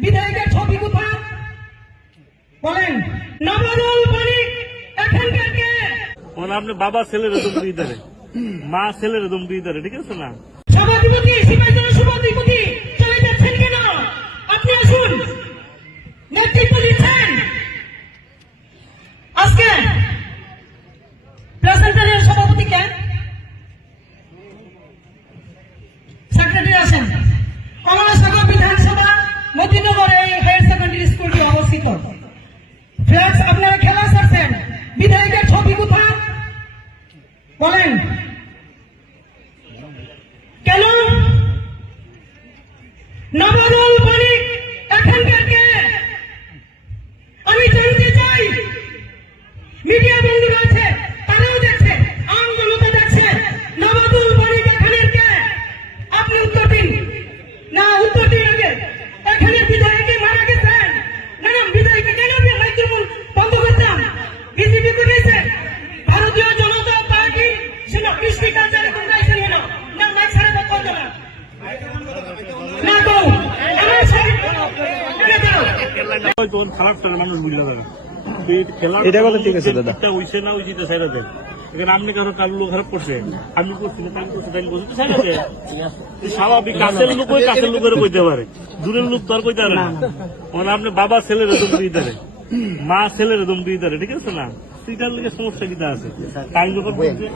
বিধায়কের ছবি কোথায়? বলেন নবরুল মানিক, এখানকার কে? মানে আপনি বাবা ছেলের দম দিয়ে দেবে মা ছেলের দম দিয়ে দেবে ঠিক আছে না? সেকেন্ডারি স্কুলটি অবস্থিত ফ্ল্যাক্স আপনারা খেলা সারছেন বিধায়কের ছবি কোথায়? বলেন। কেন? নবরুল ছাড়া তো করতে না না তো আমার সাথে না দাও হয়তো ওর খারাপ টাকা মানুষ বুঝলে যাবে এটা কথা ঠিক আছে, দাদা। হইছে না হইছে তো সাইডা দেন। এখানে আপনি কারও কারও লোক খারাপ করছে আমি করছি না তাই করছি তাই করছি তো সাইডা দেন। স্বাভাবিক কাছের লোক ওই কাছের লোকের কইতে পারে। দূরের লোক তো আর কইতে পারে না। মানে আপনি বাবা ছেলের দিয়ে মা ছেলের দম দিয়ে ঠিক আছে না? সেটার লিগে সমস্যা কিটা আছে? তাই যখন বলছে-